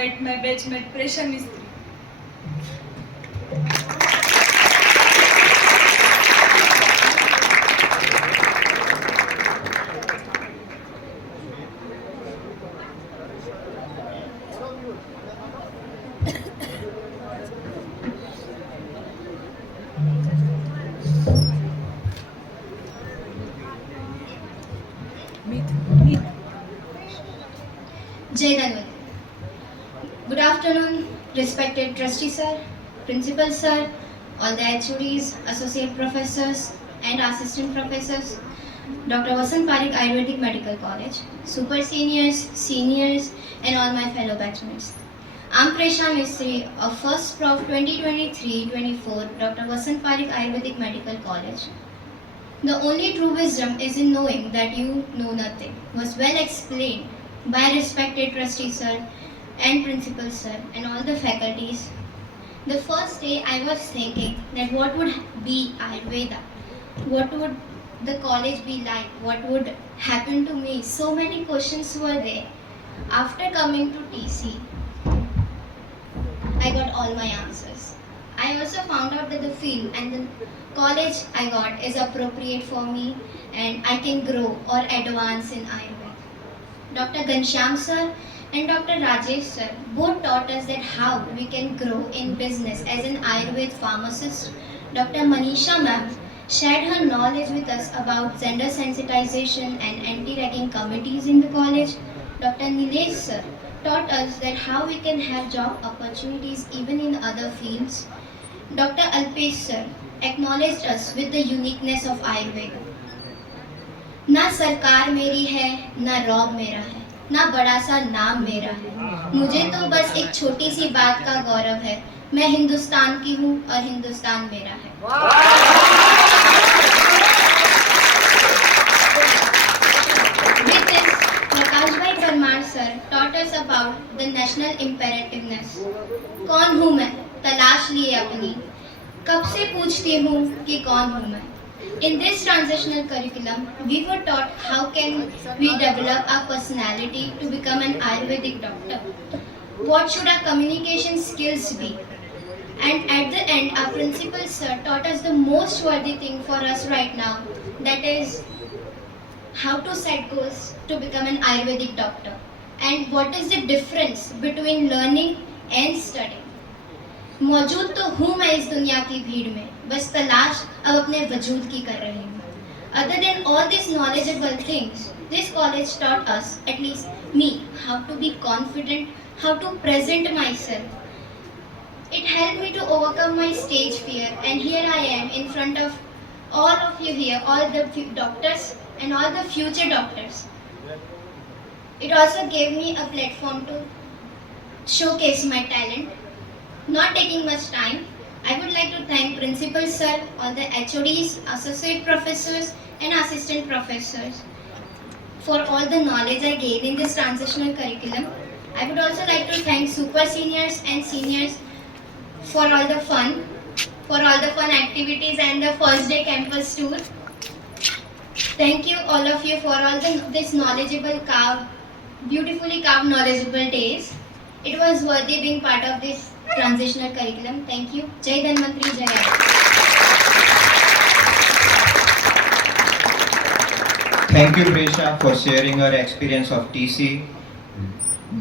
invite my batchmate Presha Mistry. Jai Dhanwad. Good afternoon, respected trustee sir, principal sir, all the HODs, associate professors and assistant professors, Dr. Vasant Parik Ayurvedic Medical College, super seniors, seniors and all my fellow batchmates. I'm Presha Mistry of First Prof 2023-24, Dr. Vasant Parik Ayurvedic Medical College. The only true wisdom is in knowing that you know nothing was well explained by respected trustee sir and principal sir and all the faculties. The first day I was thinking that what would be Ayurveda? What would the college be like? What would happen to me? So many questions were there. After coming to TC, I got all my answers. I also found out that the field and the college I got is appropriate for me and I can grow or advance in Ayurveda. Dr. Ghanshyam sir and Dr. Rajesh sir both taught us that how we can grow in business as an Ayurveda pharmacist. Dr. Manisha ma'am shared her knowledge with us about gender sensitization and anti-ragging committees in the college. Dr. Nilesh sir taught us that how we can have job opportunities even in other fields. Dr. Alpesh sir acknowledged us with the uniqueness of Ayurveda. ना सरकार मेरी है ना Rob मेरा है ना बड़ा सा नाम मेरा है मुझे तो बस एक छोटी सी बात का गौरव है मैं हिंदुस्तान की हूँ और हिंदुस्तान मेरा है With this, प्रकाश भाई Parmar sir taught us about the national imperativeness. कौन हूँ मैं तलाश लिए अपनी कब से पूछती हूँ कि कौन हूँ मैं In this transitional curriculum, we were taught how can we develop our personality to become an Ayurvedic doctor. What should our communication skills be? And at the end, our principal sir taught us the most worthy thing for us right now, that is how to set goals to become an Ayurvedic doctor. And what is the difference between learning and studying. मौजूद तो हूँ मैं इस दुनिया की भीड़ में बस तलाश अब अपने वजूद की कर रही हूँ Other than all these knowledgeable things, this college taught us, at least me, how to be confident, how to present myself. It helped me to overcome my stage fear and here I am in front of all of you here, all the doctors and all the future doctors. It also gave me a platform to showcase my talent. Not taking much time, I would like to thank Principal Sir, all the HODs, Associate Professors and Assistant Professors for all the knowledge I gained in this transitional curriculum. I would also like to thank Super Seniors and Seniors for all the fun activities and the first day campus tour. Thank you all of you for all this knowledgeable beautifully carved knowledgeable days. It was worthy being part of this transitional curriculum. Thank you. Jai Dhanvantri, Jai Ayurveda. Thank you, Presha, for sharing your experience of TC.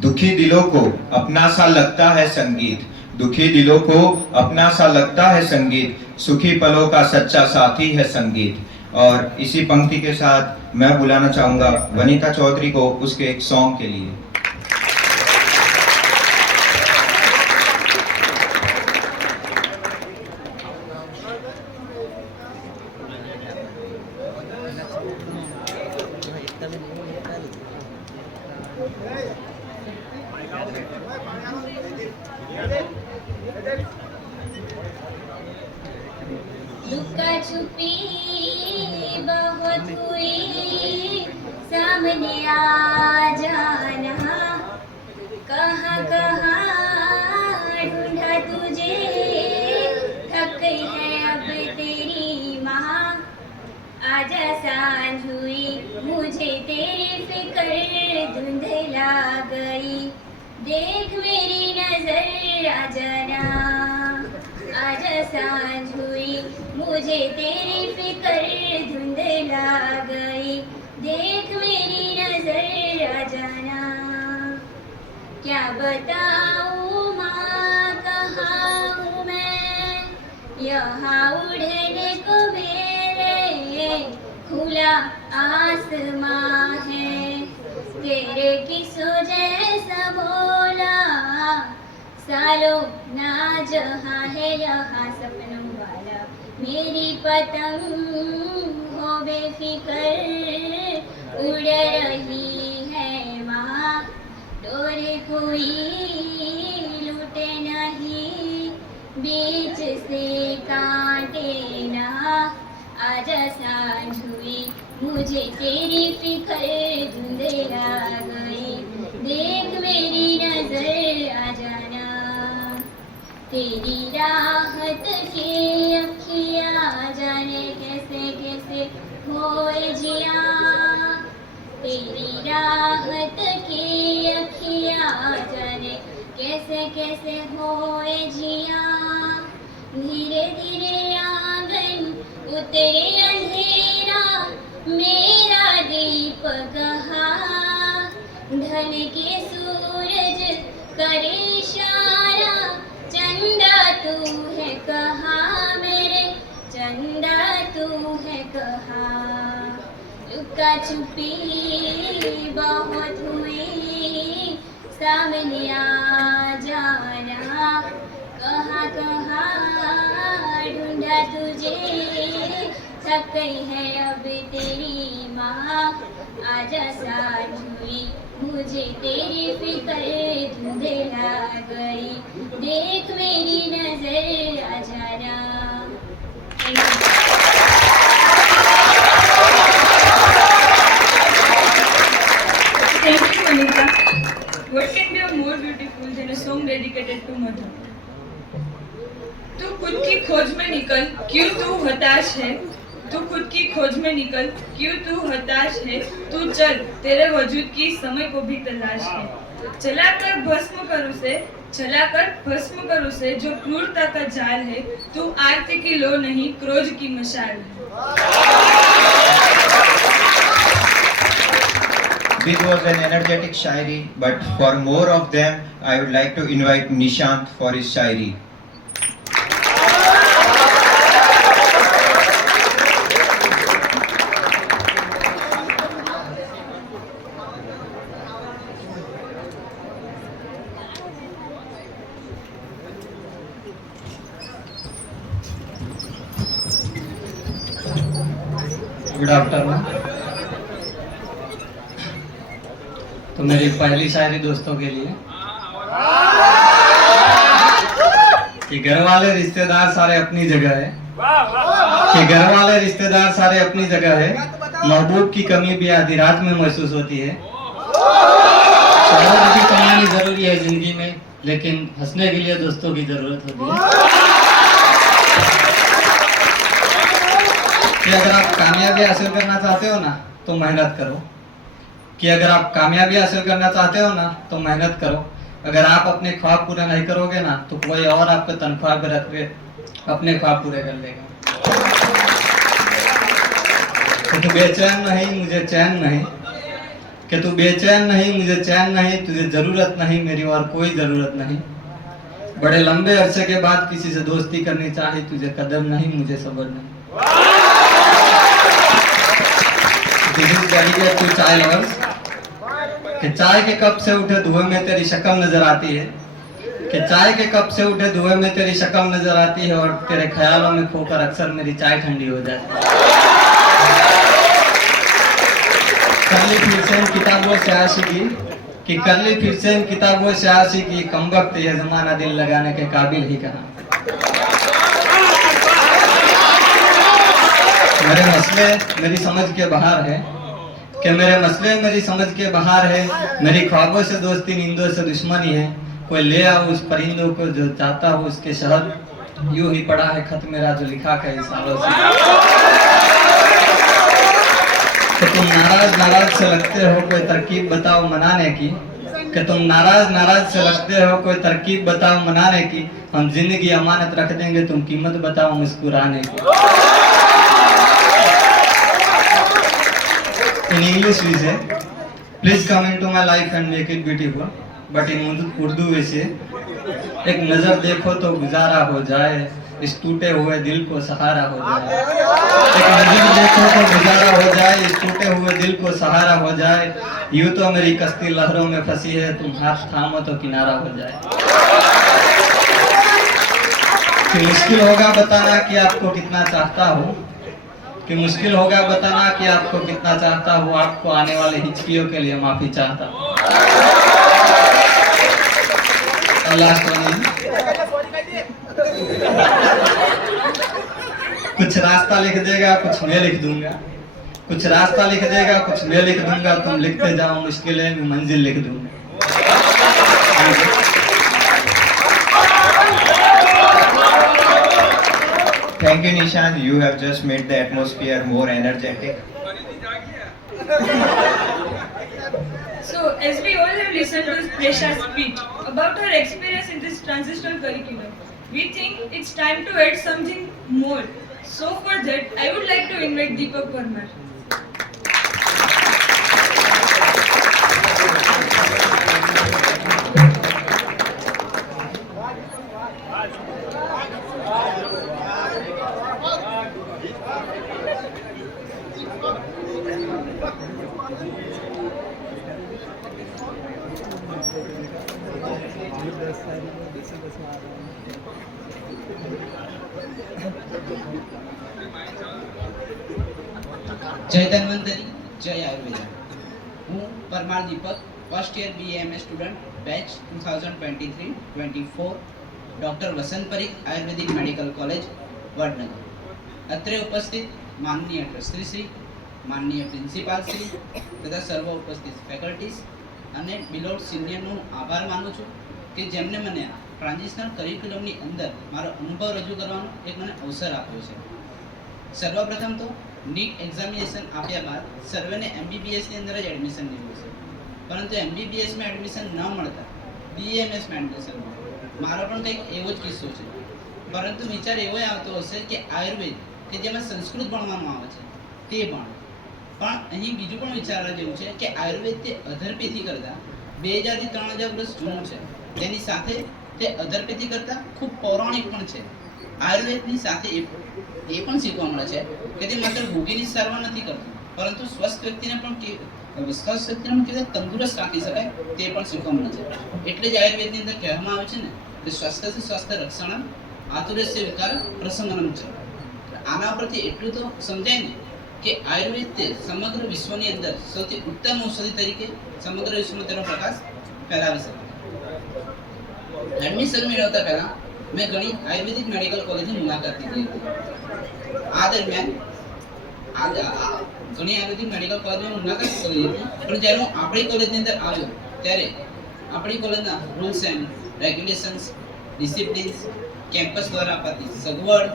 दुखी दिलों को अपना सा लगता है संगीत, दुखी दिलों को अपना सा लगता है संगीत, सुखी पलों का सच्चा साथी है संगीत. और इसी पंक्ति के साथ मैं बुलाना चाहूँगा वनीता चौधरी को उसके एक सॉन्ग के लिए. लुका छुपी बहुत हुई सामने आ जाना कहाँ कहाँ ढूंढा तुझे थक गई है अब तेरी माँ आजा सांझ हुई मुझे तेरी फिक्र धुंधला गई देख मेरी नजर आ जाना, आजा सांझ हुई मुझे तेरी फिक्र धुंधला गई, देख मेरी नजर आ जाना। क्या बताऊँ माँ कहाँ हूँ मैं, यहाँ उड़ने को मेरे खुला आसमां है, तेरे किसो जैसा बोला सालों ना जहाँ है यहाँ सपनों वाला, मेरी पतंग हो बेफिक्र उड़ रही है माँ, डोरे कोई लूटे नहीं बीच से काटे ना, आजा सांझ हुई मुझे तेरी फिक्र धुंधला गई, देख मेरी नजर आ जाना। तेरी राहत की अखियाँ जाने कैसे कैसे होए जिया, तेरी राहत की अखियाँ जाने कैसे कैसे होए जिया, धीरे धीरे आंगन उतरे अंधेरा मेरा दीप कहा, ढल के सूरज करे इशारा, चंदा तू है कहाँ मेरे चंदा तू है कहाँ, लुका छुपी बहुत हुई सामने आ जाना, कहाँ कहाँ ढूंढा तुझे थक गई है अब तेरी माँ, आजा सांझ हुई मुझे तेरी फिक्र धुंधला गई, देख मेरी नजर आ जाना। Thank you, Monica. What can be more beautiful than a song dedicated to mother? तू खुद की खोज में निकल, क्यों तू हताश है? तू खुद की खोज में निकल, क्यों तू हताश है? तू चल, तेरे वजूद की समय को भी तलाश है। चलाकर भस्म कर उसे, चलाकर भस्म कर उसे, जो क्रूरता का जाल है। तू आरती की लो नहीं, क्रोध की मशाल है। This was an energetic shairi, but for more of them, I would like to invite Nishant for his shairi. Good afternoon. तो मेरी पहली शायरी दोस्तों के लिए कि घर वाले रिश्तेदार सारे अपनी जगह है, कि घर वाले रिश्तेदार सारे अपनी जगह है, महबूब की कमी भी आधी रात में महसूस होती है। शोहरत की कमानी जरूरी है जिंदगी में, लेकिन हंसने के लिए दोस्तों की जरूरत होती है। कि अगर आप कामयाबी हासिल करना चाहते हो ना तो मेहनत करो, कि अगर आप कामयाबी हासिल करना चाहते हो ना तो मेहनत करो। अगर आप अपने ख्वाब पूरे नहीं करोगे ना तो कोई और आपके तनख्वाह पे रख के अपने ख्वाब पूरे कर लेगा। कि तू बेचैन नहीं मुझे चैन नहीं, कि तू बेचैन नहीं मुझे चैन नहीं, तुझे जरूरत नहीं मेरी और कोई जरूरत नहीं। बड़े लंबे अरसे के बाद किसी से दोस्ती करनी चाहिए, तुझे कदर नहीं मुझे सब्र नहीं। टू चाय लवर्स, कि चाय के कप से उठे धुएं में तेरी शक्ल नजर आती है, कि चाय के कप से उठे धुएं में तेरी शक्ल नजर आती है, और तेरे ख्यालों में खोकर अक्सर मेरी चाय ठंडी हो जाती है। कर ली फिर से इन किताबों से आशिकी, कि कर ली फिर से इन किताबों से आशिकी, कमबख्त ये जमाना दिल लगाने के काबिल ही कहा। मेरे मसले मेरी समझ के बाहर है, कि मेरे मसले मेरी समझ के बाहर है, मेरी ख्वाबों से दोस्ती नींदों से दुश्मनी है। कोई ले आओ उस परिंदों को जो चाहता हो उसके शहर, यूं ही पड़ा है खत मेरा जो लिखा कई सालों से। तो तुम नाराज नाराज से लगते हो, कोई तरकीब बताओ मनाने की, कि तुम नाराज नाराज से लगते हो, कोई तरकीब बताओ मनाने की, हम जिंदगी अमानत रख देंगे, तुम कीमत बताओ मुस्कुराने की। In English we say, please come into my life and make it beautiful. But in Urdu we say, एक नजर देखो तो गुजारा हो जाए, इस टूटे हुए दिल को सहारा हो जाए। एक नजर देखो तो गुजारा हो जाए, इस टूटे हुए दिल को सहारा हो जाए। यूं तो मेरी कश्ती लहरों में फंसी है, तुम हाथ थामो तो किनारा हो जाए। कि मुश्किल होगा बताना कि आपको कितना चाहता हूँ, कि मुश्किल होगा बताना कि आपको कितना चाहता हूँ, आपको आने वाले हिचकियों के लिए माफी चाहता हूँ। लास्ट वन, कुछ रास्ता लिख देगा, कुछ मैं लिख दूंगा, कुछ रास्ता लिख देगा, कुछ मैं लिख दूंगा, तुम लिखते जाओ मुश्किलें, मैं मंजिल लिख दूंगा। Thank you, Nishan. You have just made the atmosphere more energetic. So, as we all have listened to Presha's speech about her experience in this transitional curriculum, we think it's time to add something more. So, for that, I would like to invite Deepak Parmar. જય ધન્વંતરી, જય આયુર્વેદ. હું Parmar Deepak, first year BAMS student, batch 2023-24, doctor Vasant Parikh Ayurvedic medical college, Vadnagar. અત્રે ઉપસ્થિત માનનીય ટ્રસ્ટીશ્રી, માનનીય પ્રિન્સિપાલશ્રી તથા સર્વ ઉપસ્થિત ફેકલ્ટીઝ અને બિલોડ સિનિયરનો આભાર માનું છું કે જેમને મને ટ્રાન્ઝિશનલ કરિક્યુલમની અંદર મારો અનુભવ રજૂ કરવાનો એક મને અવસર આપ્યો છે. સર્વપ્રથમ તો નીટ એક્ઝામિનેશન આપ્યા બાદ સર્વેને MBBSની અંદર જ એડમિશન લેવું છે, પરંતુ MBBSમાં એડમિશન ન મળતા BAMSમાં એડમિશન મળ્યું. મારો પણ કંઈક એવો જ કિસ્સો છે, પરંતુ વિચાર એવો આવતો હશે કે આયુર્વેદ કે જેમાં સંસ્કૃત ભણવામાં આવે છે તે પણ અહીં બીજું પણ વિચારવા જેવું છે કે આયુર્વેદ તે અધરપેથી કરતાં 2000 થી 3000 વર્ષ જૂનું છે, તેની સાથે તે અધરપેથી કરતાં ખૂબ પૌરાણિક પણ છે. આયુર્વેદની સાથે એ પણ શીખવા મળે છે કે તે માત્ર રોગીની સારવાર નથી કરતું, પરંતુ સ્વસ્થ વ્યક્તિને પણ કેવી તંદુરસ્ત રાખી શકાય તે પણ શીખવા મળે છે. એટલે જ આયુર્વેદની અંદર કહેવામાં આવે છે ને કે સ્વાસ્થ્યથી સ્વાસ્થ્ય રક્ષણમ આતુરસ્ય વિકાર પ્રસંગનમ છે. આના પરથી એટલું તો સમજાય ને કે આયુર્વેદ તે સમગ્ર વિશ્વની અંદર સૌથી ઉત્તમ ઔષધિ તરીકે સમગ્ર વિશ્વમાં તેનો પ્રકાશ ફેલાવી શકે. એડમિશન મેળવતા પહેલા મેં ઘણી આયુર્વેદિક મેડિકલ કોલેજની મુલાકાત લીધી હતી. આ દરમિયાન ઘણી આયુર્વેદિક મેડિકલ કોલેજની મુલાકાત કરી હતી, પણ જ્યારે હું આપણી કોલેજની અંદર આવ્યો ત્યારે આપણી કોલેજના rules and regulations, disciplines, campus દ્વારા અપાતી સગવડ,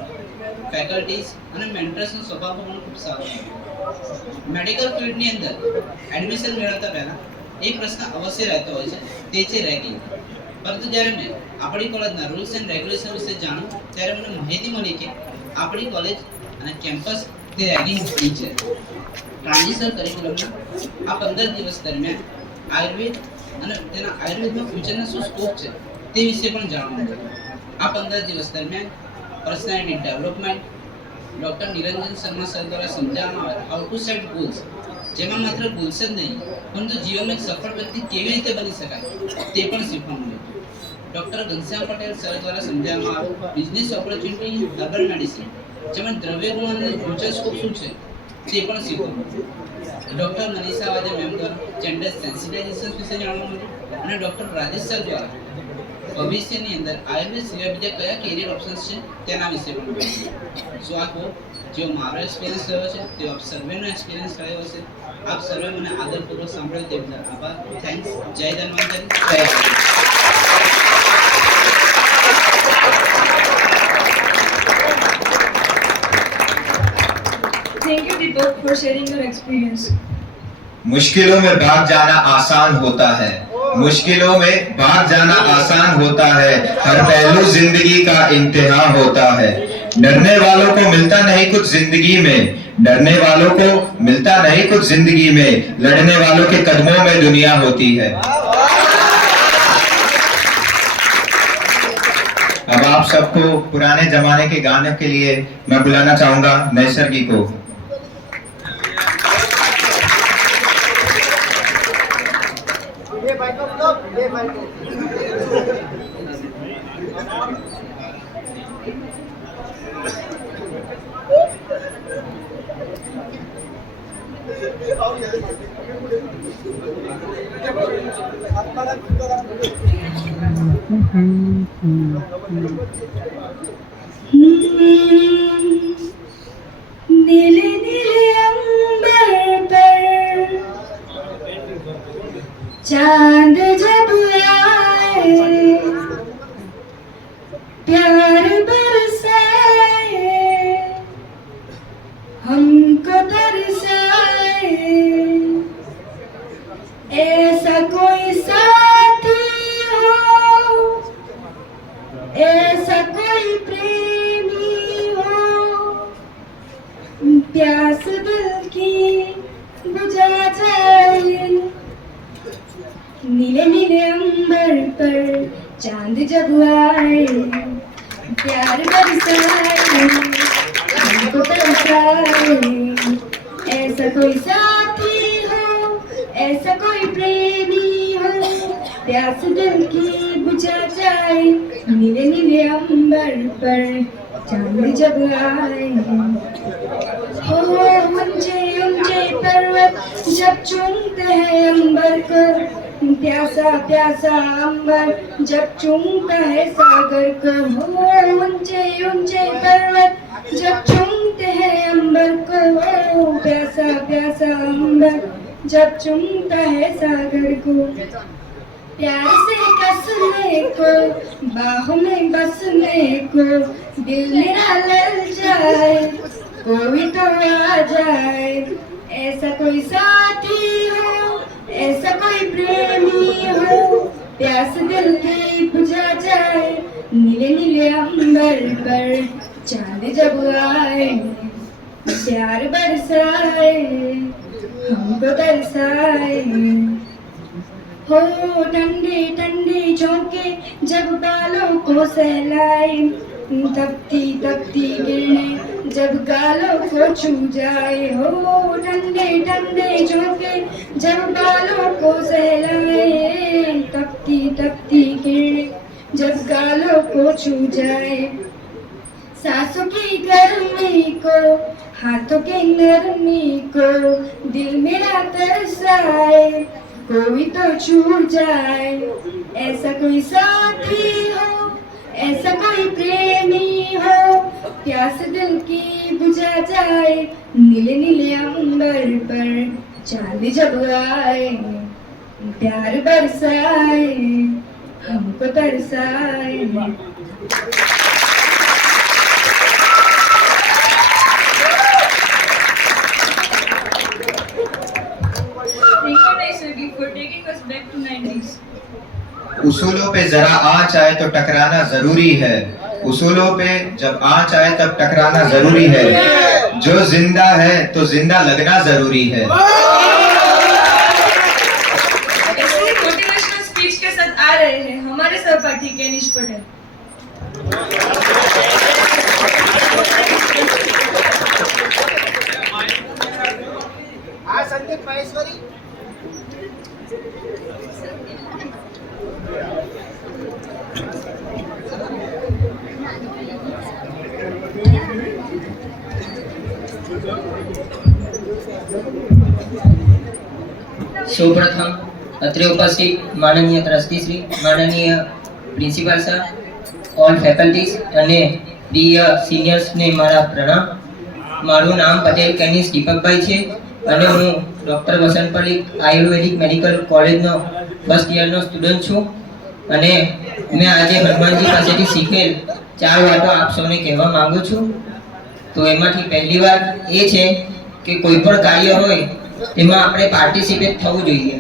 ફેકલ્ટીઝ અને મેન્ટર્સનો સ્વભાવ પણ ખૂબ સારો છે. મેડિકલ ફિલ્ડની અંદર એડમિશન મેળવતા પહેલા એક પ્રશ્ન અવશ્ય રહેતો હોય છે, તે છે રેગિંગ. પરંતુ જ્યારે મેં આપણી કોલેજના રૂલ્સ એન્ડ રેગ્યુલેશન વિશે જાણ્યું ત્યારે મને માહિતી મળી કે આપણી કોલેજ અને કેમ્પસ તે રેગિંગ ફ્રી છે. ટ્રાન્ઝિશનલ કરિક્યુલમના આ 15 દિવસ દરમિયાન આયુર્વેદ અને તેના આયુર્વેદમાં ફ્યુચરના શું સ્કોપ છે તે વિશે પણ જાણવા મળ્યું. આ 15 દિવસ દરમિયાન પર્સનાલિટી ડેવલપમેન્ટ ડૉક્ટર નિરંજન શર્મા સર દ્વારા સમજાવવામાં આવે હાઉ ટુ સેટ ગોલ્સ, જેમાં માત્ર ગોલ્સ જ નહીં પરંતુ જીવનમાં એક સફળ વ્યક્તિ કેવી રીતે બની શકાય તે પણ શીખવા મળ્યું. ડૉક્ટર ઘનશ્યામ પટેલ સર દ્વારા સમજાવવામાં આવ્યું business opportunity in herbal medicine, જેમાં દ્રવ્ય ગુણ અને ફ્યુચર સ્કોપ શું છે તે પણ શીખવા મળ્યું. ડૉક્ટર મનીષા વાજે મેમ દ્વારા જેન્ડર સેન્સિટાઇઝેશન વિશે જાણવા મળ્યું અને ડૉક્ટર રાજેશ સર દ્વારા ભવિષ્યની અંદર આયુર્વેદ સિવાય બીજા કયા કેરિયર ઓપ્શન્સ છે તેના વિશે પણ મળ્યું. સો આ કહો જેવો મારો એક્સપિરિયન્સ રહ્યો છે તેવો આપ સર્વેનો એક્સપિરિયન્સ રહ્યો હશે. આપ સર્વે મને આદરપૂર્વક સાંભળ્યું તે બદલ આભાર. થેન્ક્સ. જય ધન્વંતરી, જય Thank you, Deepak, for sharing your experience. मुश्किलों में भाग जाना आसान होता है, मुश्किलों में भाग जाना आसान होता है, हर पहलू जिंदगी का इम्तिहान होता है। डरने वालों को मिलता नहीं कुछ जिंदगी में, डरने वालों को मिलता नहीं कुछ जिंदगी में, लड़ने वालों के कदमों में दुनिया होती है। अब आप सबको पुराने जमाने के गाने के लिए मैं बुलाना चाहूंगा नैसर्गी को। नीले नीले अंबर पर चांद जब आए, प्यार बरसाए, हमको तरसाए, ऐसा कोई साथी हो, ऐसा कोई प्रेमी हो, प्यास दिल की बुझा जाए। नीले नीले अंबर पर चांद जब आए, प्यार बरसाए, हमको तरसाए, ऐसा कोई साथी हो, ऐसा कोई प्रेमी हो, प्यास दिल की बुझा जाए। नीले नीले अंबर पर चांद जब आए, हो ऊंचे ऊंचे पर्वत जब चूमते हैं अंबर को, प्यासा प्यासा अंबर जब चूमता है सागर को। हो ऊंचे ऊंचे पर्वत जब चूमते हैं अंबर को, प्यासा प्यासा अंबर जब चूमता है सागर को। प्यार से कसने को, बाहों में बसने को, दिल मेरा ललचाए, कोई तो आ जाए। ऐसा कोई साथी हो, ऐसा कोई प्रेमी हो, प्यास दिल की बुझा जाए। नीले नीले अंबर पर चांद जब आए, प्यार बरसाए, हमको तरसाए। हो ठंडी ठंडी झोंके जब बालों को सहलाए, तपती तपती किरणें जब गालों को छू जाए। हो ठंडे ठंडे झोंके जब बालों को सहलाए, तपती तपती किरणें जब गालों को छू जाए। सांसों की गर्मी को, हाथों की नरमी को, दिल मेरा तरसाए, कोई तो छू जाए। ऐसा कोई साथी हो, ऐसा कोई प्रेमी हो, प्यास दिल की बुझा जाए। नीले नीले अंबर पर चांद जब आए, प्यार बरसाए, हमको तरसाए। Thank you, Naisargi, for taking us back to 90s. उसूलों पे जरा आँच आए तो टकराना जरूरी है, उसूलों पे जब आँच आए तब टकराना जरूरी है। जो जिंदा है तो जिंदा लगना जरूरी है। ऐसे मोटिवेशनल स्पीच के साथ आ रहे हैं हमारे सहपाठी केनिश पटेल। संदीप महेश्वरी। સૌપ્રથમ અત્રે ઉપસ્થિત માનનીય ટ્રસ્ટી શ્રી, માનનીય પ્રિન્સિપાલ સર, ઓલ ફેકલ્ટીઝ અને પ્રિય સિનિયર્સને મારા પ્રણામ. મારું નામ પટેલ કેનિશ દીપકભાઈ છે અને હું ડૉક્ટર વસંતપલ્લી આયુર્વેદિક મેડિકલ કોલેજનો ફર્સ્ટ યરનો સ્ટુડન્ટ છું અને મેં આજે હનુમાનજી પાસેથી શીખેલ 4 વાતો આપ સૌને કહેવા માંગુ છું. તો એમાંથી પહેલી વાત એ છે કે કોઈ પણ કાર્ય હોય તેમાં આપણે પાર્ટિસિપેટ થવું જોઈએ.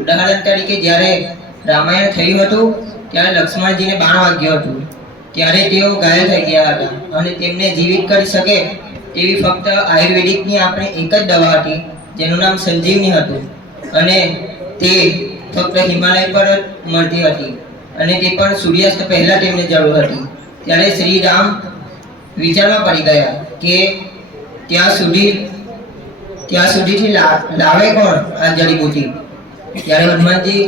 ઉદાહરણ તરીકે જ્યારે રામાયણ થયું હતું ત્યારે લક્ષ્મણજીને બાણ વાગ્યું હતું, ત્યારે તેઓ ઘાયલ થઈ ગયા હતા અને તેમને જીવિત કરી શકે તેવી ફક્ત આયુર્વેદિકની આપણે એક જ દવા હતી જેનું નામ સંજીવની હતું અને તે ફક્ત હિમાલય પર જ મળતી હતી અને તે પણ સૂર્યાસ્ત પહેલા તેમને જરૂર હતી. ત્યારે શ્રી રામ વિચારમાં પડી ગયા કે ત્યાં સુધીથી લાવે કોણ આ જડીબુટી. ત્યારે હનુમાનજી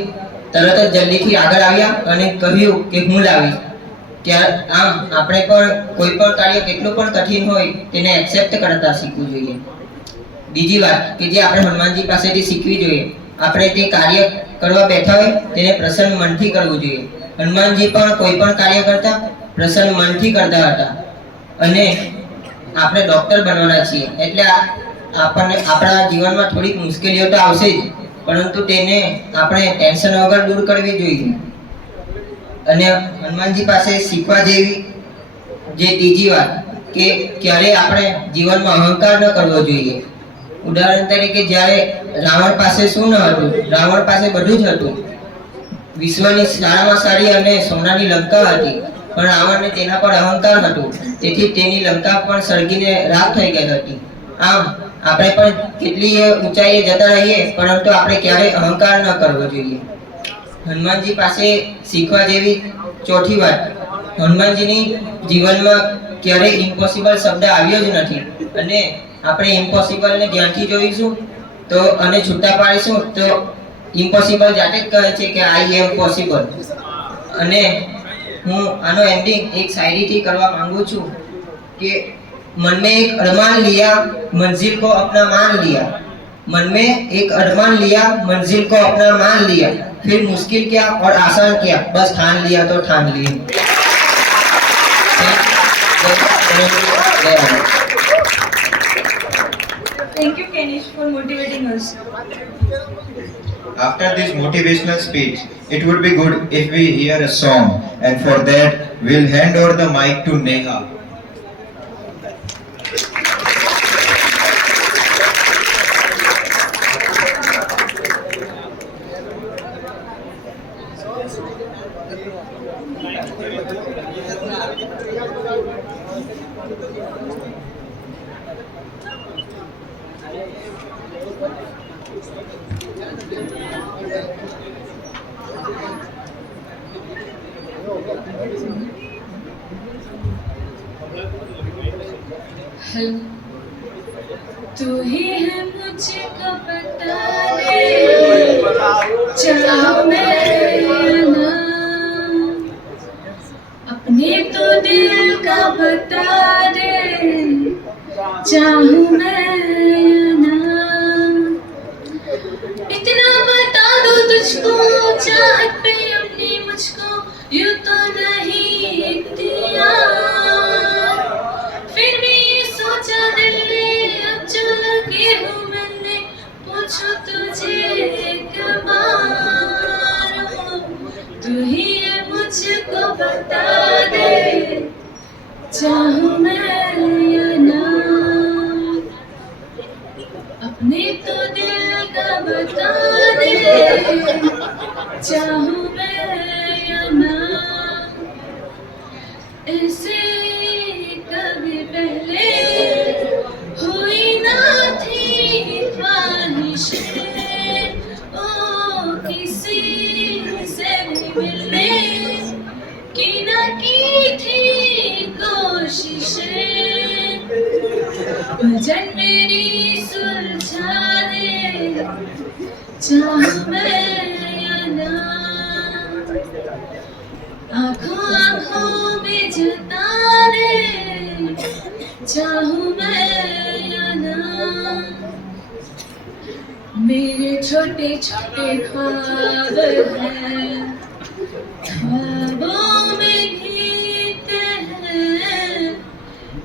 તરત જ જલ્દીથી આગળ આવ્યા અને કહ્યું કે હું લાવીશ. આમ આપણે પણ કોઈ પણ કાર્ય કેટલું પણ કઠિન હોય તેને એક્સેપ્ટ કરતા શીખવું જોઈએ. બીજી વાત કે જે આપણે હનુમાનજી પાસેથી શીખવી જોઈએ, આપણે તે કાર્ય કરવા બેઠા હોય તેને પ્રસન્ન મનથી કરવું જોઈએ. હનુમાનજી પણ કોઈ પણ કાર્ય કરતા પ્રસન્ન મનથી કરતા હતા અને આપણે ડોક્ટર બનવાના છીએ એટલે આપણને આપણા જીવનમાં થોડીક મુશ્કેલીઓ તો આવશે જ, પરંતુ તેને આપણે ટેન્શન વગર દૂર કરવી જોઈએ. અને હનુમાનજી પાસે શીખવા જેવી જે ત્રીજી વાત કે ક્યારે આપણે જીવનમાં અહંકાર ન કરવો જોઈએ. ઉદાહરણ તરીકે જ્યારે રાવણ પાસે શું ન હતું, રાવણ પાસે બધું જ હતું, વિશ્વની સારામાં સારી અને સોનાની લંકા હતી, પણ રાવણને તેના પર અહંકાર હતું, તેથી તેની લંકા પણ સળગીને રાખ થઈ ગઈ હતી. આમ આપણે પણ કેટલી ઊંચાઈએ જતા રહીએ પરંતુ આપણે ક્યારેય અહંકાર ન કરવો જોઈએ. હનુમાનજી પાસે શીખવા જેવી ચોથી વાત, હનુમાનજીની જીવનમાં ક્યારેય ઇમ્પોસિબલ શબ્દ આવ્યો જ નથી અને આપણે ઇમ્પોસિબલને ધ્યાનથી જોઈશું તો અને છૂટા પાડીશું તો ઇમ્પોસિબલ જાતે જ કહે છે કે આઈ એમ પોસિબલ. અને હું આનો એન્ડિંગ એક શાયરીથી કરવા માંગુ છું કે मन में एक अरमान लिया मंजिल को अपना मान लिया, मन में एक अरमान लिया मंजिल को अपना मान लिया, फिर मुश्किल क्या और आसान क्या बस ठान लिया तो ठान लिया. Thank you, Kenish, for motivating us. After this motivational speech, it would be good if we hear a song, and for that, we'll hand over the mic to Neha. तू ही है मुझको बता दे, चाहूं मैं या ना, अपने तो दिल का बता दे, चाहूं मैं या ना. इतना बता दूं तुझको, चाहत पे अपनी मुझको यूं तो नहीं इख्तियार, फिर भी ये सोचा दिल ने अब जो लगे हूँ मैंने पूछो तुझे एक बार, तू ही है मुझको बता दे, चाहूं मैं या ना, अपने तो दिल का बता दे, चाहूं मैं या ना. ऐसे कभी पहले हुई ना थी ख्वाहिशें, ओ किसी से भी मिलने की ना की थी कोशिशें, उलझन मेरी सुलझा दे, चाहूं मैं या ना. आँखों आँखों में जता दे, चाहूं मैं या ना. मेरे छोटे छोटे ख्वाब हैं, ख्वाबों में गीत हैं,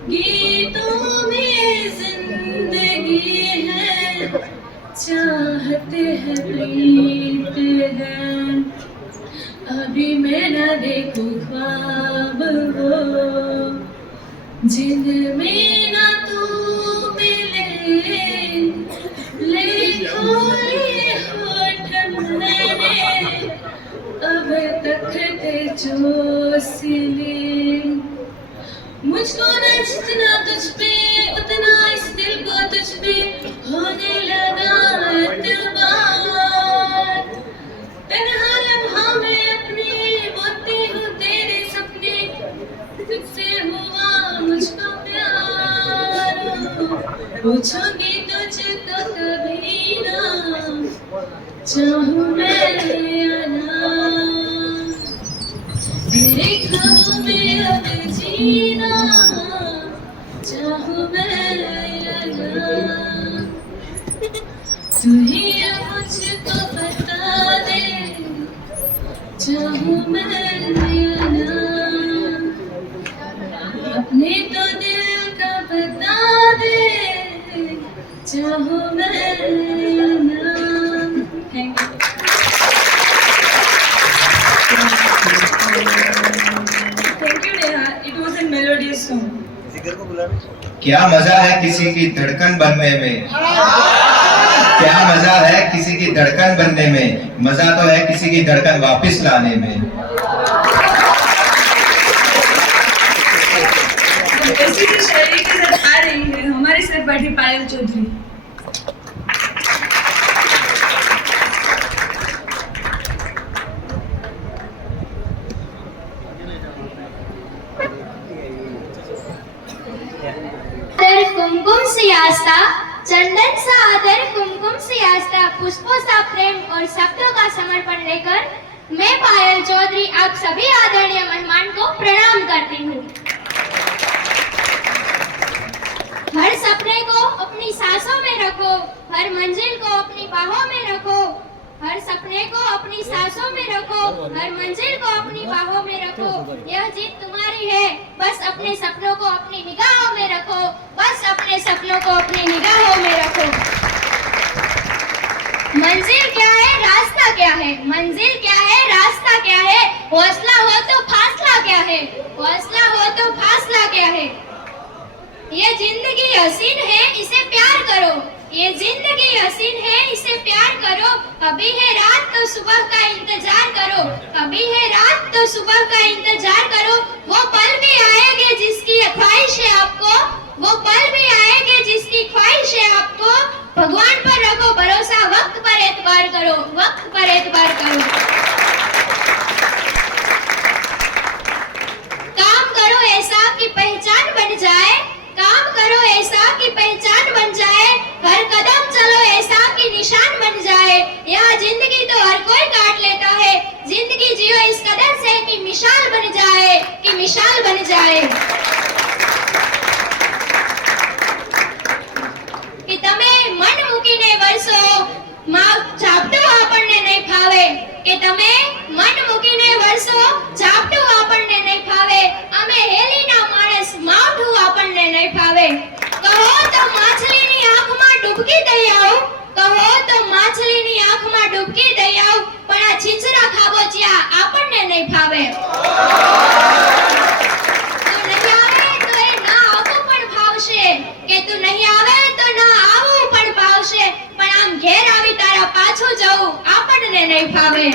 गीतों में जिंदगी है, चाहते हैं प्रीत है. अभी मैं न देखूं ख्वाब वो जिनमें न तू मिले, ले खोले होठ मैंने चाहूं मैं या ना, तेरे ख्वाबों में अब जीना, चाहूं मैं या ना, तू ही अब मुझको बता दे, चाहूं मैं या ना, अपने तो दिल का बता दे, चाहूं मैं या ना। Thank you. Thank you, Neha. It was a melodious song. क्या मजा है किसी की धड़कन बनने में, क्या मजा है किसी की धड़कन बनने में, मजा तो है किसी की धड़कन वापस लाने में। ऐसी ही शायरी के साथ आ रही है हमारे सहपाठी पायल चौधरी। आदर कुमकुम सियास्ता, चंदन सा आदर कुमकुम सियास्ता, पुष्पों सा प्रेम और शब्दों का समर्पण लेकर मैं पायल चौधरी आप सभी आदरणीय मेहमान को प्रणाम करती हूँ। हर सपने को अपनी सांसों में रखो, हर मंजिल को अपनी बाहों में रखो, हर सपने को अपनी सांसों में रखो, हर मंजिल को अपनी बाहों में रखो, यह जीत तुम्हारी है, बस अपने सपनों को अपनी निगाहों में रखो, बस अपने सपनों को अपनी निगाहों में रखो। मंजिल क्या है, रास्ता क्या है, मंजिल क्या है, रास्ता क्या है, हौसला हो तो फासला क्या है, हौसला हो तो फासला क्या है। ये जिंदगी हसीन है, इसे प्यार करो, ये जिंदगी हसीन है, इसे प्यार करो, अभी है रात तो सुबह का इंतजार करो, अभी है रात तो सुबह का इंतजार करो, वो पल भी आएंगे जिसकी ख्वाहिश है आपको, वो पल भी आएंगे जिसकी ख्वाहिश है आपको, भगवान पर रखो भरोसा, वक्त पर एतबार करो, वक्त पर एतबार करो। काम करो ऐसा कि पहचान बन जाए, काम करो ऐसा कि पहचान बन जाए, हर कदम चलो ऐसा कि निशान बन जाए, यह जिंदगी तो हर कोई काट लेता है, जिंदगी जियो इस कदर से कि मिसाल बन जाए, कि मिसाल बन जाए। कि તમે મન મૂકીને વરસો ઝાપટું આપણને નહીં ફાવે, કે તમે મન મૂકીને વરસો ઝાપટું આપણને નહીં ફાવે, અમે હેલીના માણસ માવઠું આપણને નહીં ફાવે। કહો તો માછલીની આંખમાં ડૂબકી દઈ આવું, કહો તો માછલીની આંખમાં ડૂબકી દઈ આવું, પણ આ છીછરા ખાબોચિયા આપણને નહીં ફાવે। તું નહીં આવે તો એ ના આવવું પણ ફાવશે, કે તું નહીં આવે તો ના આવવું પણ ફાવશે, પણ આમ ઘેર આવી તારા પાછું જવું આપણને નહીં ફાવે।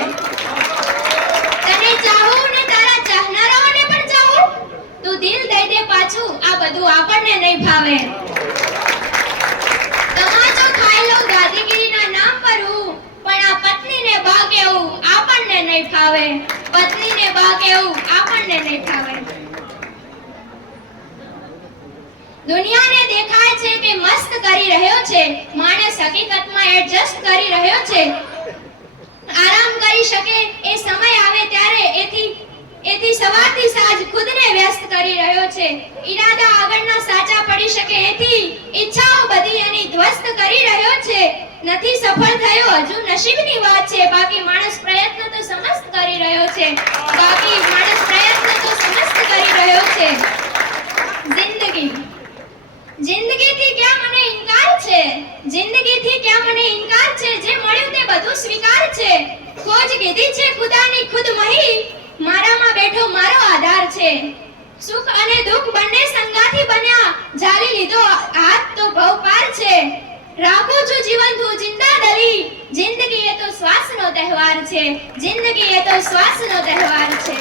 તને ચાહું ને તારા ચાહનારાઓને પણ ચાહું, તું દિલ દઈ દે પાછું, આ બધું આપણને નહીં ફાવે। તમાચો ખાઈ લઉં દાદીગીરીના નામ પર હું, પણ આ પત્નીને બા કહેવું આપણને નહીં ફાવે, પત્નીને બા કહેવું આપણને નહીં ફાવે। દુનિયાને દેખાય છે કે મસ્ત કરી રહ્યો છે, માણસ હકીકતમાં એડજસ્ટ કરી રહ્યો છે, આરામ કરી શકે એ સમય આવે ત્યારે એથી સવારથી સાંજ ખુદને વ્યસ્ત કરી રહ્યો છે, ઈરાદા આગળના સાચા પડી શકે એથી ઈચ્છાઓ બધી એની ધ્વસ્ત કરી રહ્યો છે, નથી સફળ થયો હજુ નસીબની વાત છે, બાકી માણસ પ્રયત્ન તો સમસ્ત કરી રહ્યો છે, બાકી માણસ પ્રયત્ન તો સમસ્ત કરી રહ્યો છે। જિંદગી જિંદગીથી ક્યાં મને ઇનકાર છે, જિંદગીથી ક્યાં મને ઇનકાર છે, જે મળ્યું તે બધું સ્વીકાર છે, ખોજ કીધી છે ખુદાની ખુદ મહી, મારામાં બેઠો મારો આધાર છે, સુખ અને દુઃખ બંને સંગાથી બન્યા, જાલી લીધો હાથ તો ભવ પાર છે, રાખું છું જીવન હું જિંદા દલી, જિંદગી એ તો શ્વાસનો તહેવાર છે, જિંદગી એ તો શ્વાસનો તહેવાર છે।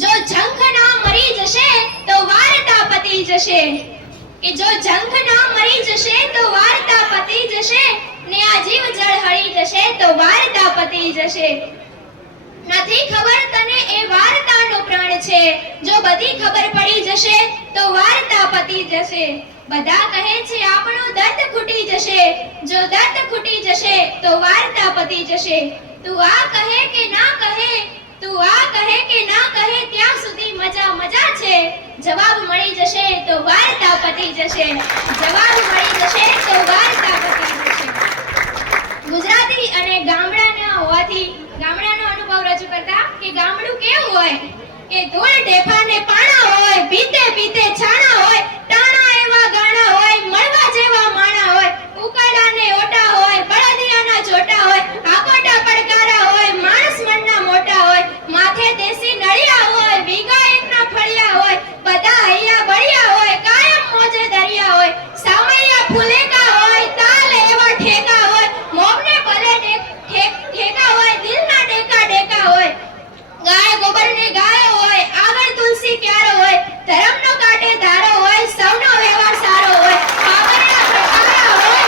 જો જંખ ના મરી જશે તો વાર્તા પતી જશે, કે જો જંખ ના મરી જશે તો વાર્તા પતી જશે, ને આ જીવ જળ હળી જશે તો વાર્તા પતી જશે। નથી ખબર તને એ વાર્તાનો પ્રાણ છે, જો બધી ખબર પડી જશે તો વાર્તા પતી જશે, બધા કહે છે આપણું દર્દ ખૂટી જશે, જો દર્દ ખૂટી જશે તો વાર્તા પતી જશે. તું આ કહે કે ના કહે, તું આ કહે કે ના કહે ત્યાં સુધી મજા મજા છે. જવાબ મળી જશે તો વાર્તા પતી જશે, જવાબ મળી જશે તો વાર્તા પતી જશે. ગુજરાતી અને ગામડાના હોવાથી ગામડાનો અનુભવ રજૂ કરતા કે ગામડું કેવું હોય કે ધૂળ ઢેફાને પાણા હોય, પીતે પીતે છાણા હોય, ટાણા એવા ગાણા હોય, મળવા જેવા માણા હોય, ઉકાળાને ઓટા હોય, બળદિયાના જોટા હોય, આકોટા પડકારા હોય, માણસ મનના મોટા હોય, માથે દેશી નળિયા હોય, વીઘા એકના ફળિયા હોય, બધા હૈયા બળિયા હોય, કાયમ મોજે દરિયા હોય, સામૈયા ફૂલેકા હોય, તાલ એવા ઠેકા હોય, મોમને ભલે ઠેકા હોય, દિલના ડેકા ડેકા હોય, ગાય ગોબરને ગાયો હોય, આગળ તુલસી ક્યારો હોય, ધર્મનો કાંટે ધારો હોય, સૌનો વ્યવહાર સારો હોય, આગળના પ્રકારા હોય,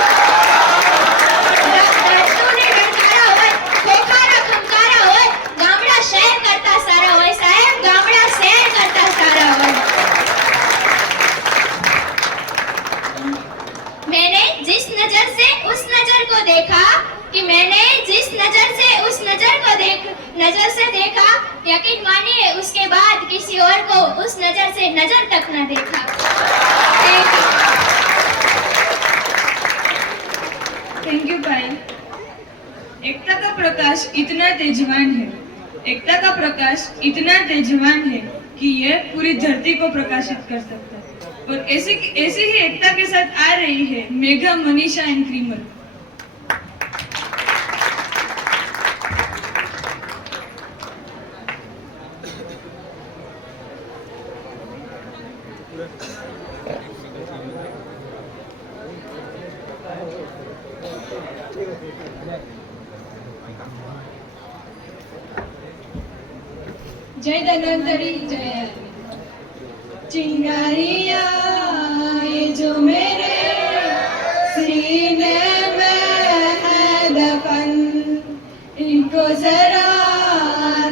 રસ્તુને ગણકારા હોય, ખોખાના ખમકારા હોય, ગામડા શહેર કરતા સારા હોય, સાહેબ ગામડા શહેર કરતા સારા હોય. मैंने जिस नजर से उस नजर को देखा कि मैंने जिस नजर से उस नजर से देखा, यकीन मानिए उसके बाद किसी और को उस नजर से नजर तक न देखा. थैंक यू पायल. एकता का प्रकाश इतना तेजवान है, एकता का प्रकाश इतना तेजवान है कि यह पूरी धरती को प्रकाशित कर सकता है. और ऐसी ही एकता के साथ आ रही है मेघा, मनीषा एंड क्रीमल. जय धन्वंतरी जय. चिंगारियां ये जो मेरे सीने में है दफन, इनको जरा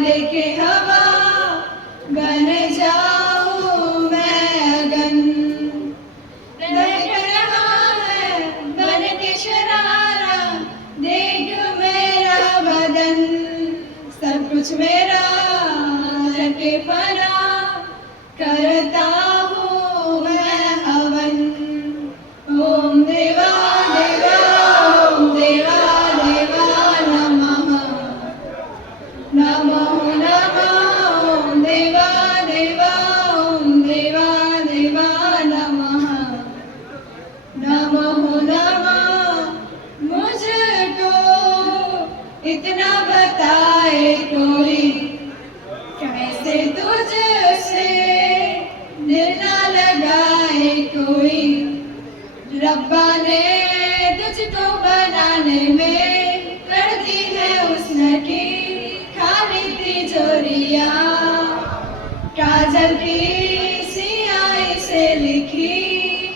देखे हवा, बन जाऊं मैं अगन. लहक रहा है बन के शरारा, देख मेरा बदन, सब कुछ मेरा के फना करता हूँ मैं हवन. ओम देवा देवा ओम देवा देवा नमः, नमो नमः ओम देवा देवा ओम देवा देवा नमः, नमो नमः. मुझको इतना बताए कोई, कैसे तुझसे दिल ना लगाए कोई. रब्बा ने तुझको बनाने में कर दी है उसने की खाली तिजोरिया. काजल की सियाही से लिखी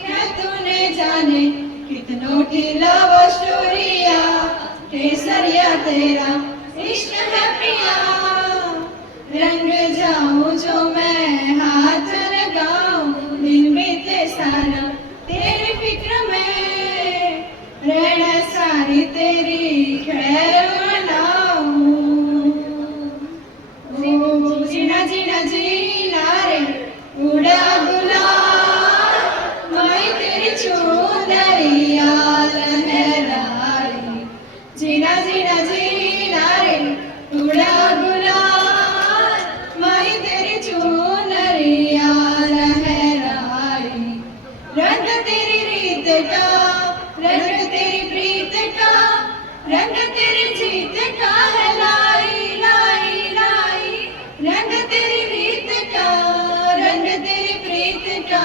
है तूने जाने कितनों की लव स्टोरिया. केसरिया तेरा इश्क है प्रिया, रंग जाऊं जो मैं हाथ लगाऊं, दिन बीते सारा तेरी फिक्र में, रहना सारी तेरी खैर मनाऊं. जीना जीना जीना रे उड़ा गुलाल, मैं तेरी चुनरिया लहराई. जीना जीना जीना रे उड़ा गुलाल, मैं तेरी चुनरिया लहराई. रंग तेरी रीत का, रंग तेरी प्रीत का, रंग तेरी जीत का है लाई लाई लाई. रंग तेरी रीत का, रंग तेरी प्रीत का,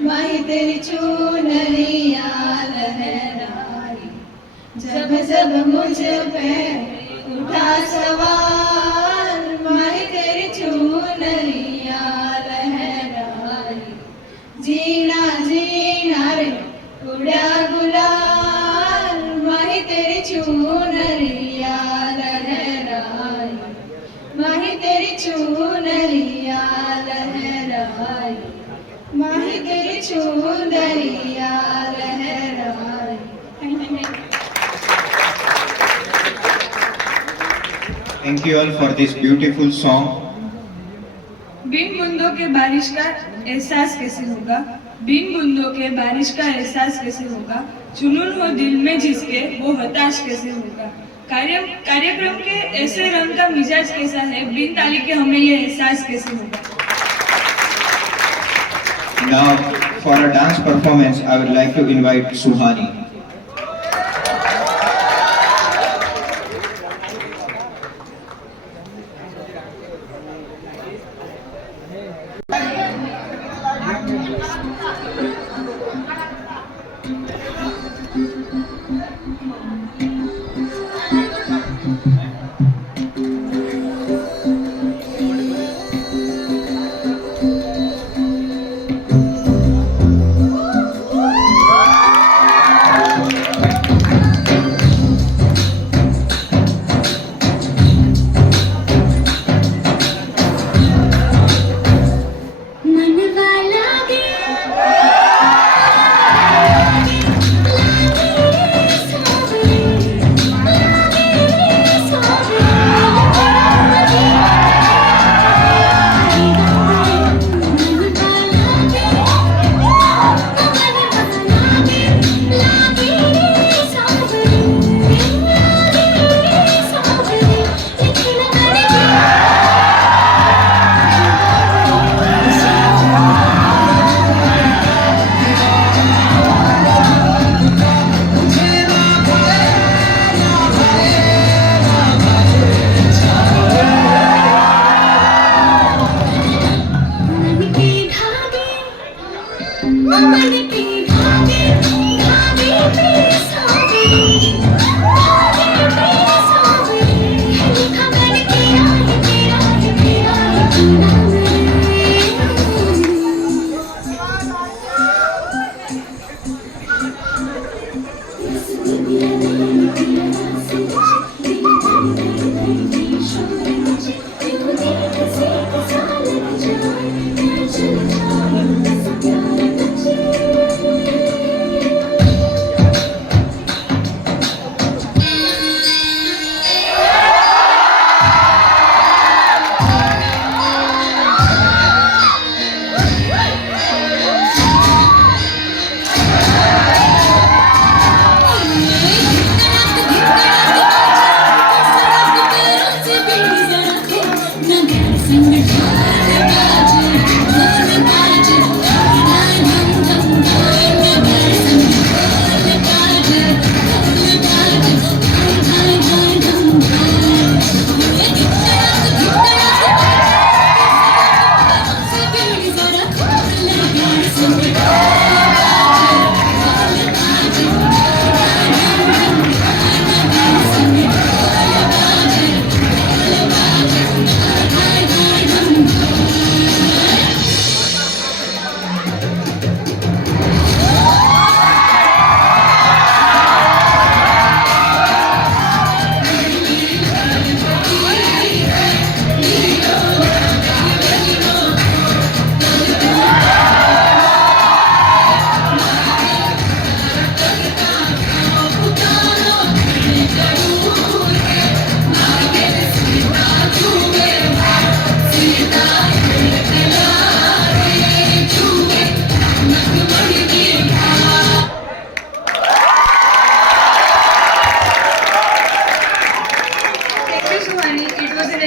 मैं तेरी चुनरिया लहराई. जब जब मुझ पे उठा सवाल, मैं तेरी चुनरिया लहराई. जीना जीना रे उड़ा गुलाल, मैं तेरी चुनरिया लहराई, मैं तेरी चुनरिया लहराई, मैं तेरी चुनरिया Thank you all for this beautiful song. बिन बूंदों के बारिश का एहसास कैसे होगा, बिन बूंदों के बारिश का एहसास कैसे होगा, जुनून हो दिल में जिसके वो हताश कैसे होगा। कार्यक्रम के ऐसे रंग का मिजाज कैसा है, बिन ताली के हमें ये एहसास कैसे होगा। Now, for a dance performance, I would like to invite Suhani.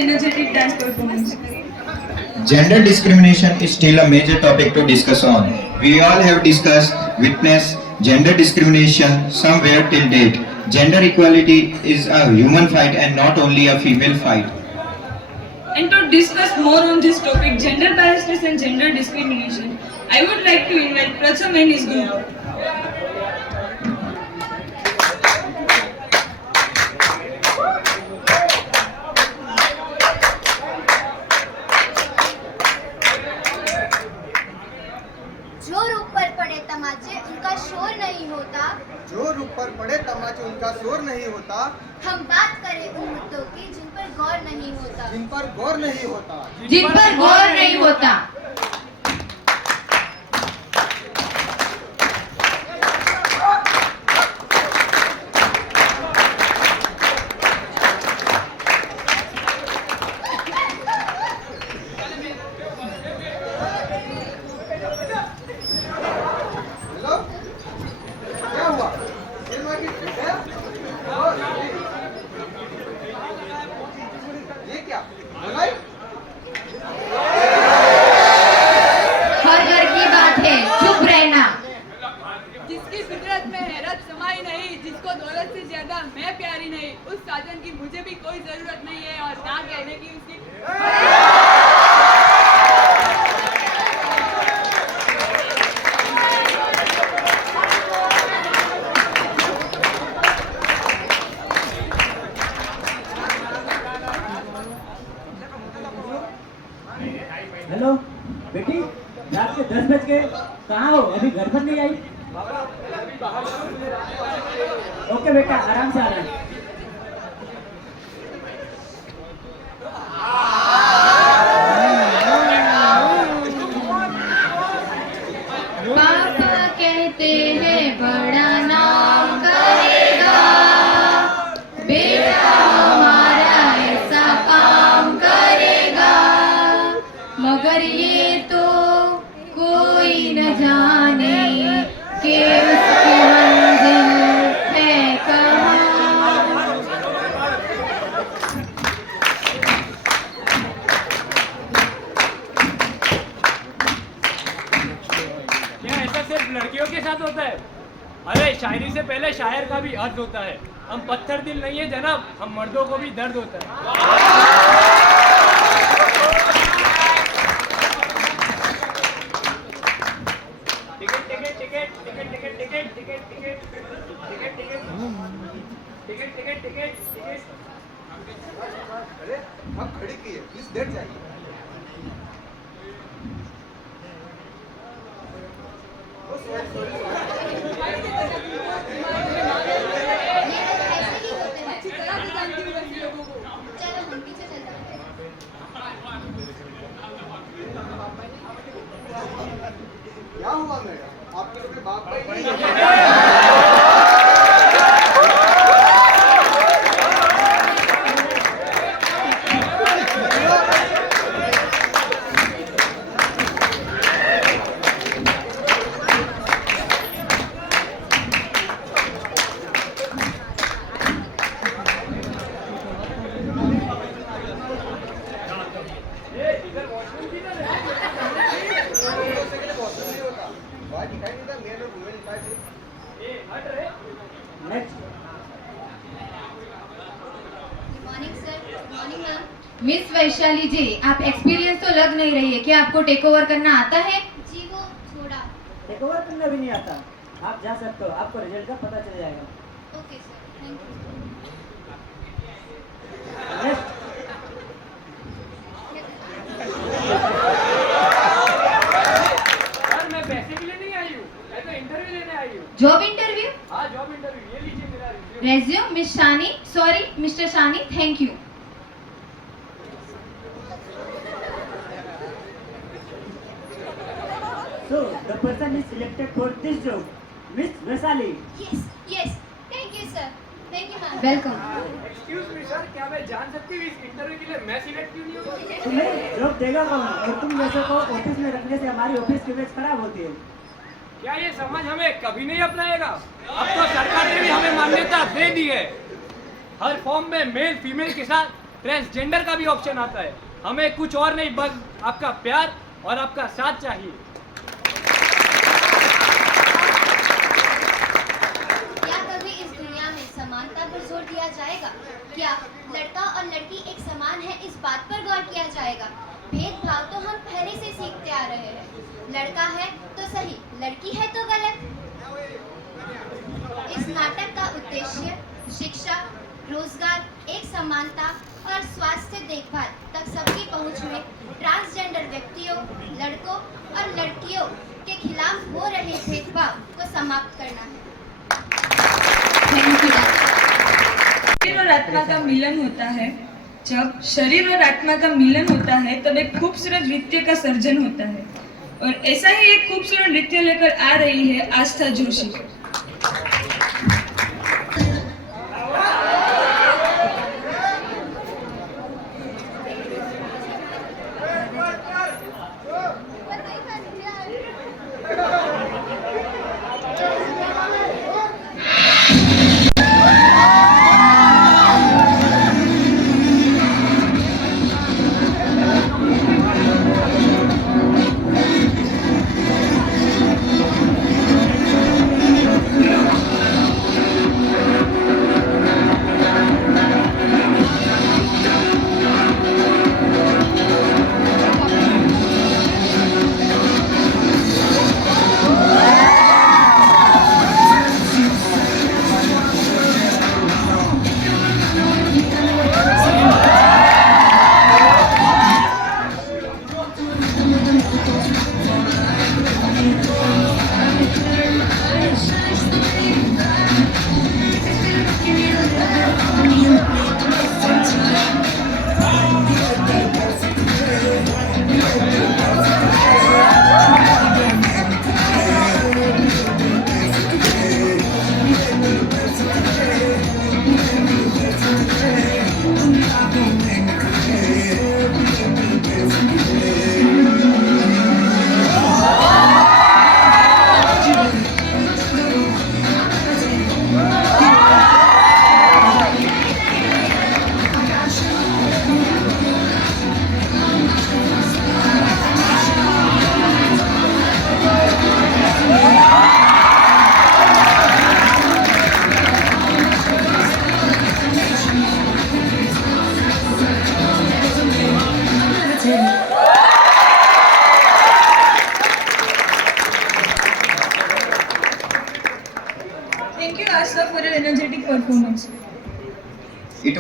energetic dance performance. Gender discrimination is still a major topic to discuss on. We all have discussed, witnessed gender discrimination somewhere till date. Gender equality is a human fight and not only a female fight. And to discuss more on this topic, gender biasness and gender discrimination, I would like to invite Pratham and his group. जोर ऊपर पड़े तमाचे उनका शोर नहीं होता, जोर ऊपर पड़े तमाचे उनका शोर नहीं होता। हम बात करें उन मुद्दों की जिन पर गौर नहीं होता, जिन पर गौर नहीं होता, जिन पर गौर नहीं होता। दौलत समाई नहीं, जिसको दौलत से ज्यादा मैं प्यारी नहीं, उस साजन की मुझे भी कोई जरूरत नहीं है और ना कहने की उसकी। हेलो बेटी, रात के 10 बज गए, कहाँ हो? अभी घर पर नहीं आई? ओके बेटा, आराम से आना। पापा कहते हैं बड़ा नाम करेगा, बेटा हमारा ऐसा काम करेगा, मगर ये तो कोई न जाने कि उसकी मंजिल है कहाँ। क्या ऐसा सिर्फ लड़कियों के साथ होता है? अरे शायरी से पहले शायर का भी अर्थ होता है। हम पत्थर दिल नहीं है जनाब, हम मर्दों को भी दर्द होता है। Ticket ticket ticket ticket ticket ticket ticket ticket ticket ticket ticket ticket ticket. अरे अब खड़ी की है, प्लीज बैठ जाइए। अच्छी तरह से जानती हूँ ऐसे लोगों को। चलो हम पीछे चल जाते हैं। क्या हुआ मैडम, आपके अपने बाप भाई नहीं है? बाहर दिखाई नहीं था, मेल और फीमेल दिखाई थे। Next. Morning sir, morning ma'am. Miss Vaishali ji, आप एक्सपीरियंस तो लग नहीं रही है, क्या आपको टेक ओवर करना आता है? जी वो थोड़ा। टेक ओवर करना भी नहीं आता? आप जा सकते हो, आपको रिजल्ट का पता चल जाएगा। Okay sir, thank you. Next. Sir मैं पैसे के लिए नहीं आई हूँ, मैं तो इंटरव्यू लेने आई हूँ। Job interview? हाँ जॉब इंटरव्यू, ये लीजिए मेरा resume. Resume miss Shani, sorry mister Shani, thank you. So the person is selected for this job, Miss Vaisali. Yes yes, thank you sir, thank you ma'am. Welcome. Excuse me sir, क्या मैं जान सकती हूँ इस interview के लिए मैं select क्यों नहीं हुआ? तुम्हें जॉब देगा कौन? और तुम जैसे को ऑफिस में रखने से हमारी ऑफिस की इमेज खराब होती है। क्या ये समझ हमें कभी नहीं अपनाएगा? अब तो सरकार ने भी हमें मान्यता दे दी है। हर फॉर्म में मेल फीमेल के साथ ट्रांसजेंडर का भी ऑप्शन आता है। हमें कुछ और नहीं, बस आपका प्यार और आपका साथ चाहिए। क्या कभी इस दुनिया में समानता पर जोर दिया जाएगा? क्या लड़का और लड़की एक समान है, इस बात पर गौर किया जाएगा? भेदभाव तो हम पहले से सीखते आ रहे हैं। लड़का है तो सही, लड़की है तो गलत। इस नाटक का उद्देश्य शिक्षा, रोजगार, एक समानता और स्वास्थ्य देखभाल तक सबकी पहुंच में ट्रांसजेंडर व्यक्तियों, लड़कों और लड़कियों के खिलाफ हो रहे भेदभाव को समाप्त करना है। Thank you. शरीर और आत्मा का मिलन होता है। जब शरीर और आत्मा का मिलन होता है तब एक खूबसूरत नृत्य का सर्जन होता है, और ऐसा ही एक खूबसूरत नृत्य लेकर आ रही है आस्था Joshi. Thank you, Asta, for your energetic performance. It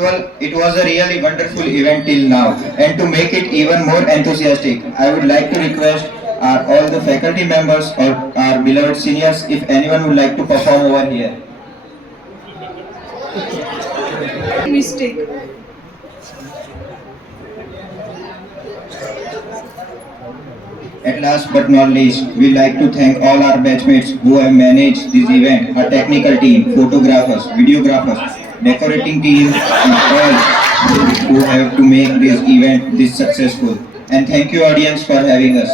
was a really wonderful event till now, and to make it even more enthusiastic, I would like to request all the faculty members or our beloved seniors if anyone would like to perform over here. Mistake. At last but not least, we like to thank all our batchmates who have managed this event, our technical team, photographers, videographers, decorating team, and all who have to make this event this successful. And thank you audience for having us.